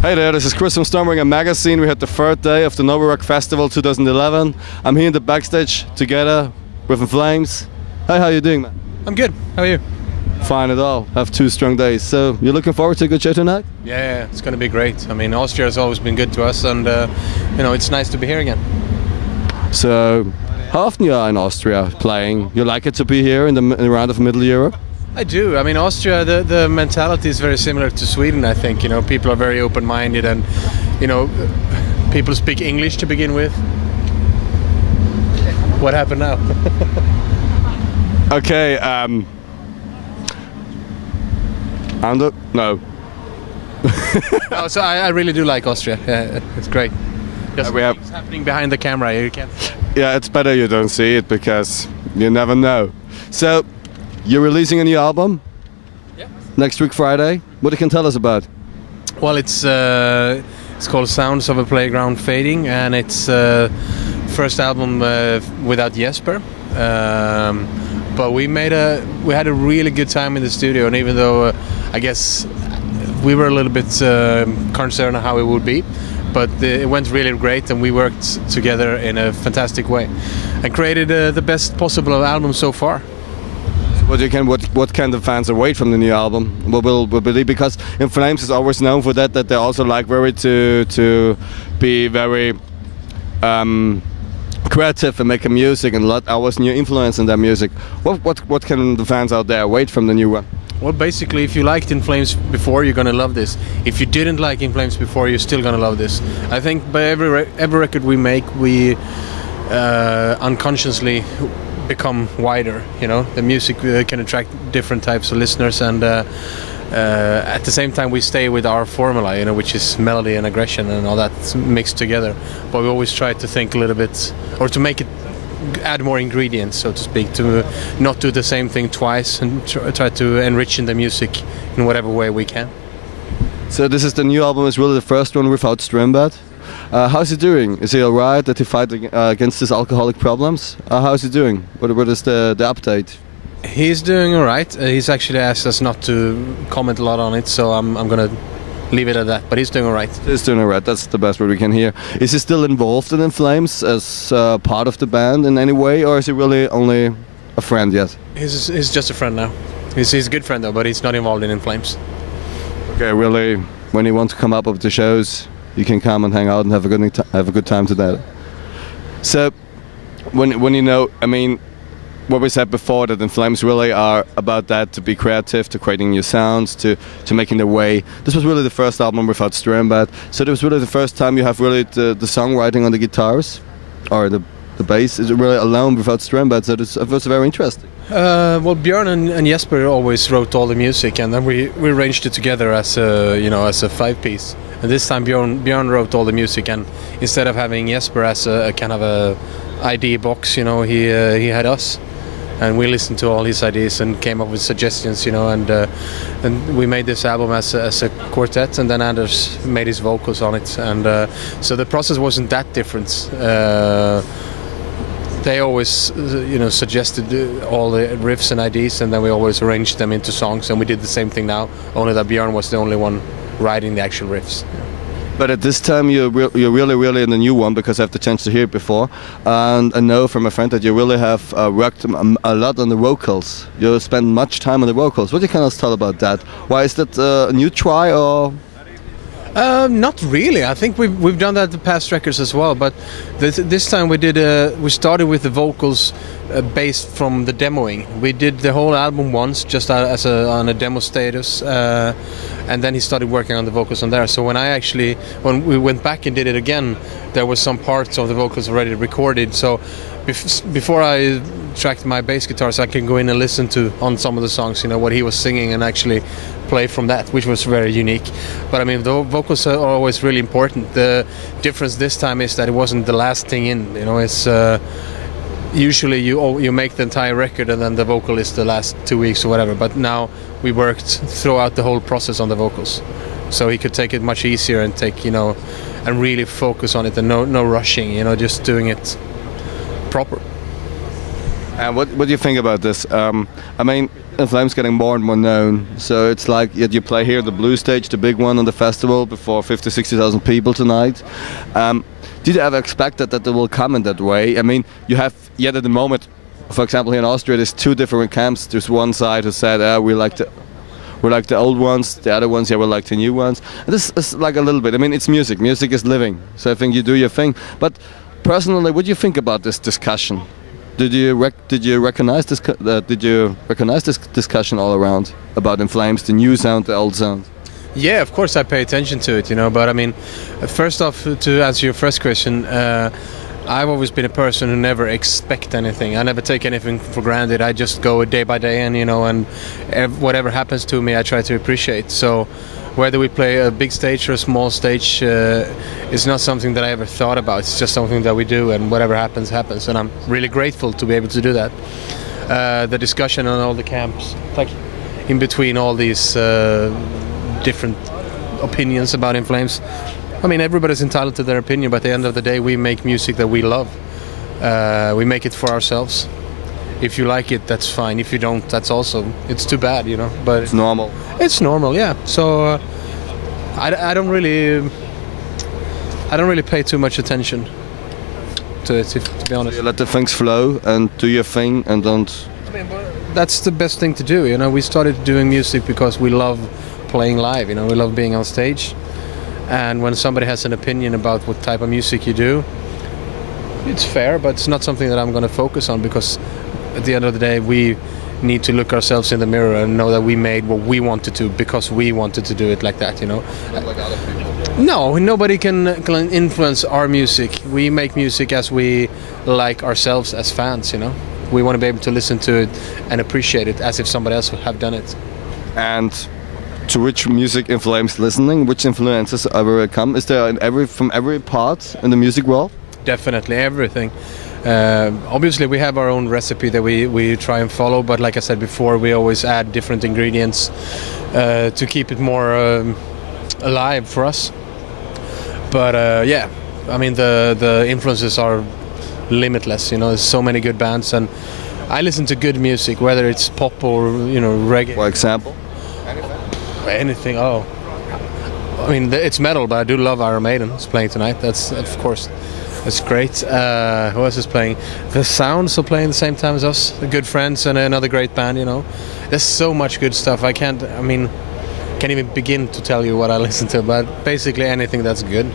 Hey there, this is Chris from Stormbringer magazine. We had the third day of the Novo Rock Festival 2011. I'm here in the backstage together with In Flames. Hey, how you doing, man? I'm good. How are you? Fine at all. Have 2 strong days. So, you're looking forward to a good show tonight? Yeah, it's going to be great. I mean, Austria has always been good to us, and you know, it's nice to be here again. So, how often you are in Austria playing? You like it to be here in the round of Middle Europe? I do. I mean, Austria, the mentality is very similar to Sweden, I think. You know, people are very open-minded, and you know, people speak English to begin with. What happened now? Okay, no. No, so I really do like Austria. Yeah, it's great. Just we have things happening behind the camera. You can't. Yeah, it's better you don't see it because you never know. So, you're releasing a new album? Yeah. Next week, Friday. What you can tell us about? Well, it's called Sounds of a Playground Fading, and it's first album without Jesper. But we had a really good time in the studio, and even though I guess we were a little bit concerned on how it would be, but it went really great, and we worked together in a fantastic way and created the best possible album so far. What can the fans await from the new album? What will be, because In Flames is always known for that they also like to be very creative and making music, and a lot always new influence in their music. What can the fans out there wait from the new one? Well, basically, if you liked In Flames before, you're gonna love this. If you didn't like In Flames before, you're still gonna love this. I think by every record we make, we unconsciously become wider. You know, the music can attract different types of listeners, and at the same time we stay with our formula, you know, which is melody and aggression and all that mixed together. But we always try to think a little bit, or to make it add more ingredients, so to speak, to not do the same thing twice, and try to enrich in the music in whatever way we can. So this is the new album, is really the first one without Stormbringer. How's he doing? Is he alright? Did he fight against his alcoholic problems? How's he doing? What is the update? He's doing alright. He's actually asked us not to comment a lot on it, so I'm gonna leave it at that. But he's doing alright. He's doing alright. That's the best what we can hear. Is he still involved in Flames as part of the band in any way, or is he really only a friend yet? He's just a friend now. He's a good friend though, but he's not involved in Flames. Okay, really. When you want to come up with the shows, you can come and hang out and have a good time together. So, when you know, I mean, what we said before, that In Flames really are about that, to be creative, to creating new sounds, to making their way. This was really the first album without Stormbringer, so it was really the first time you have really the songwriting on the guitars, or the bass is really alone without Stormbringer, so it was very interesting. Well, Björn and Jesper always wrote all the music, and then we arranged it together as a, you know, as a 5-piece. And this time Björn wrote all the music, and instead of having Jesper as a kind of a idea box, you know, he had us, and we listened to all his ideas and came up with suggestions, you know, and we made this album as a quartet, and then Anders made his vocals on it, and so the process wasn't that different. They always, you know, suggested all the riffs and ideas, and then we always arranged them into songs, and we did the same thing now, only that Björn was the only one writing the actual riffs. Yeah. But at this time you're really in the new one, because I have the chance to hear it before, and I know from a friend that you really have worked a lot on the vocals. You spend much time on the vocals. What can you tell about that? Why is that a new try, or? Not really. I think we've done that the past records as well, but this time we started with the vocals based from the demoing. We did the whole album once, just on a demo status, and then he started working on the vocals on there. So when we went back and did it again, there was some parts of the vocals already recorded. So before I tracked my bass guitar, so I can go in and listen to on some of the songs, you know, what he was singing, and actually play from that, which was very unique. But I mean, the vocals are always really important. The difference this time is that it wasn't the last thing in, you know. It's usually you make the entire record and then the vocal is the last 2 weeks or whatever, but now we worked throughout the whole process on the vocals, so he could take it much easier and take, you know, and really focus on it, and no rushing, you know, just doing it proper. And what do you think about this? I mean, In Flames getting more and more known, so it's like you play here the Blue Stage, the big one on the festival, before 50, 60,000 people tonight. Did you ever expect that it will come in that way? I mean, you have, yet at the moment, for example, here in Austria, there's two different camps. There's one side who said, we like the old ones, the other ones, we like the new ones. And this is like a little bit, I mean, it's music. Music is living, so I think you do your thing. But personally, what do you think about this discussion? Did you recognize this? Did you recognize this discussion all around about In Flames, the new sound, the old sound? Yeah, of course I pay attention to it, you know. But I mean, first off, to answer your first question, I've always been a person who never expect anything. I never take anything for granted. I just go day by day, and you know, and whatever happens to me, I try to appreciate. So whether we play a big stage or a small stage is not something that I ever thought about. It's just something that we do, and whatever happens, happens. And I'm really grateful to be able to do that. The discussion on all the camps, like in between all these different opinions about In Flames. I mean, everybody's entitled to their opinion, but at the end of the day, we make music that we love. We make it for ourselves. If you like it, that's fine. If you don't, that's also, it's too bad, you know. But it's normal. It's normal, yeah. So I don't really pay too much attention to it, to be honest. You let the things flow and do your thing, and don't. I mean, that's the best thing to do, you know. We started doing music because we love playing live, you know. We love being on stage, and when somebody has an opinion about what type of music you do, it's fair, but it's not something that I'm going to focus on, because at the end of the day, we need to look ourselves in the mirror and know that we made what we wanted to because we wanted to do it like that, you know. Not like other people. No, nobody can influence our music. We make music as we like ourselves as fans, you know. We want to be able to listen to it and appreciate it as if somebody else would have done it. And to which music In Flames listening? Which influences ever come? Is there from every part in the music world? Definitely everything. Obviously we have our own recipe that we try and follow, but like I said before, we always add different ingredients to keep it more alive for us. But yeah, I mean the influences are limitless, you know. There's so many good bands, and I listen to good music, whether it's pop or, you know, reggae. For example? Anything. Oh, I mean, it's metal, but I do love Iron Maiden. It's playing tonight. That's, of course, that's great. Who else is playing? The Sounds are playing at the same time as us. The Good Friends, and another great band, you know. There's so much good stuff. I can't even begin to tell you what I listen to, but basically anything that's good.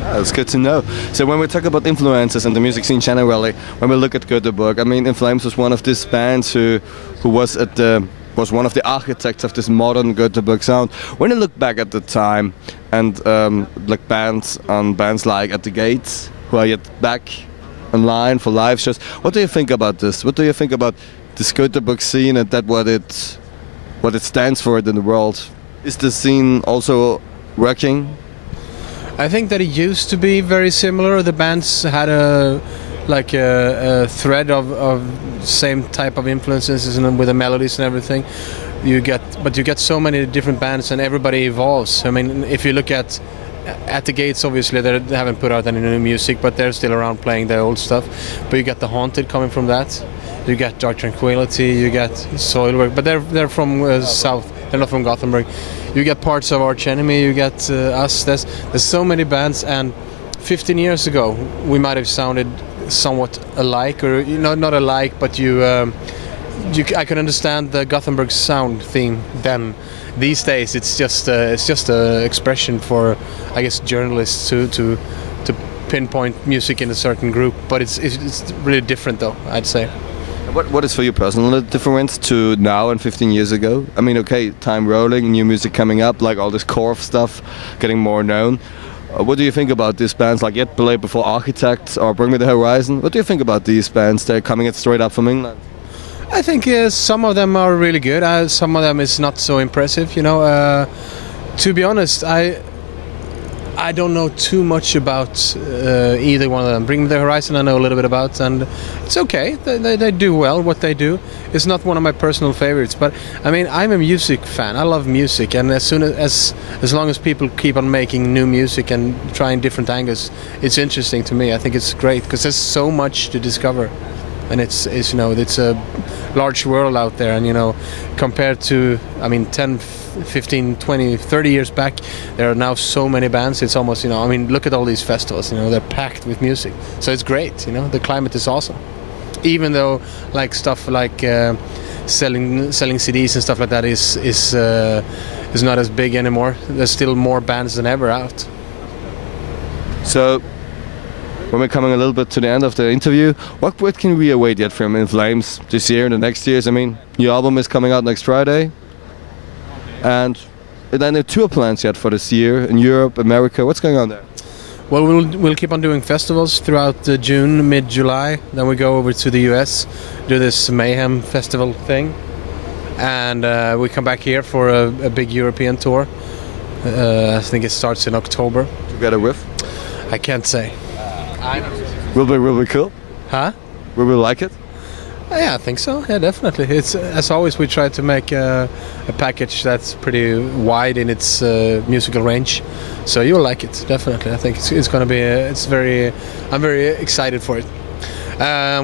That's good to know. So when we talk about influences and the music scene generally, when we look at Göteborg, I mean, In Flames was one of these bands who was one of the architects of this modern Göteborg sound. When you look back at the time and like bands like At the Gates, who are yet back online for live shows, what do you think about this? What do you think about this Göteborg scene and that what it stands for in the world? Is the scene also working? I think that it used to be very similar. The bands had a thread of same type of influences, and with the melodies and everything. You get so many different bands, and everybody evolves. I mean, if you look at the Gates, obviously they haven't put out any new music, but they're still around playing their old stuff. But you get the Haunted coming from that. You get Dark Tranquility. You get Soilwork, but they're from south. They're not from Gothenburg. You get parts of Arch Enemy. You get us. There's so many bands, and 15 years ago we might have sounded somewhat alike, or, you know, not alike, but I can understand the Gothenburg sound theme then. These days it's just a expression for, I guess, journalists to pinpoint music in a certain group, but it's really different though, I'd say. What is for you personally the difference to now and 15 years ago? I mean, okay, time rolling, new music coming up, like all this core stuff getting more known. What do you think about these bands like Yet Play Before Architects or Bring Me the Horizon? What do you think about these bands? They're coming it straight up from England. I think some of them are really good. Some of them is not so impressive, you know. To be honest, I don't know too much about either one of them. Bring Me the Horizon I know a little bit about, and it's okay. They do well what they do. It's not one of my personal favorites, but I mean, I'm a music fan. I love music, and as long as people keep on making new music and trying different angles, it's interesting to me. I think it's great because there's so much to discover. and it's you know, it's a large world out there, and you know, compared to, I mean, 10, 15, 20, 30 years back, there are now so many bands. It's almost, you know, I mean, look at all these festivals, you know, they're packed with music, so it's great, you know, the climate is awesome. Even though like stuff like selling CDs and stuff like that is not as big anymore, there's still more bands than ever out. So, when we're coming a little bit to the end of the interview, what can we await yet from In Flames this year and the next years? I mean, your album is coming out next Friday, and then the tour plans yet for this year in Europe, America. What's going on there? Well, we'll keep on doing festivals throughout June, mid-July. Then we go over to the US, do this Mayhem festival thing, and we come back here for a big European tour. I think it starts in October. Together with? I can't say. Will be cool? Huh? Will we like it? Yeah, I think so. Yeah, definitely. It's, as always, we try to make a package that's pretty wide in its musical range. So you'll like it, definitely. I think it's going to be. I'm very excited for it.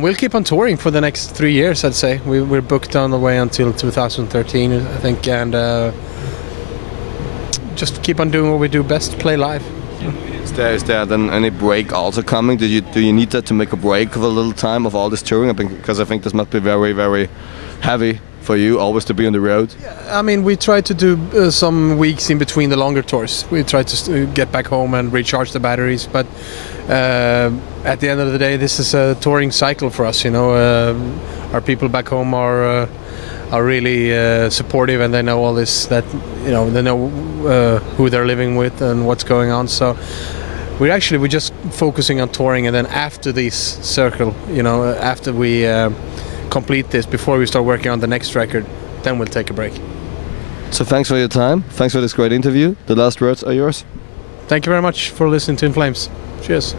We'll keep on touring for the next 3 years, I'd say. We're booked on the way until 2013, I think, and just keep on doing what we do best: play live. Is there then any break also coming? Do you need that to make a break of a little time of all this touring? Because I think this must be very, very heavy for you, always to be on the road. Yeah, I mean, we try to do some weeks in between the longer tours. We try to get back home and recharge the batteries. But at the end of the day, this is a touring cycle for us. You know, our people back home are really supportive, and they know all this. That, you know, they know who they're living with and what's going on. So we're just focusing on touring, and then after this circle, you know, after we complete this, before we start working on the next record, then we'll take a break. So thanks for your time. Thanks for this great interview. The last words are yours. Thank you very much for listening to In Flames. Cheers.